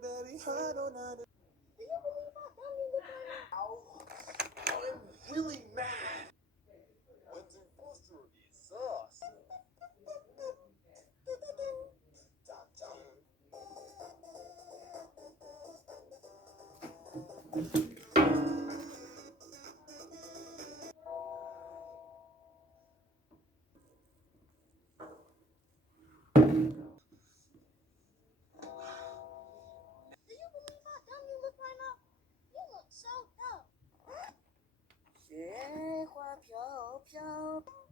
Baby, I don't know. Do you believe I got me the I'm really mad. What's imposter is sauce. Do you believe how dumb you look right now? You look so dumb. 雪花飘飘。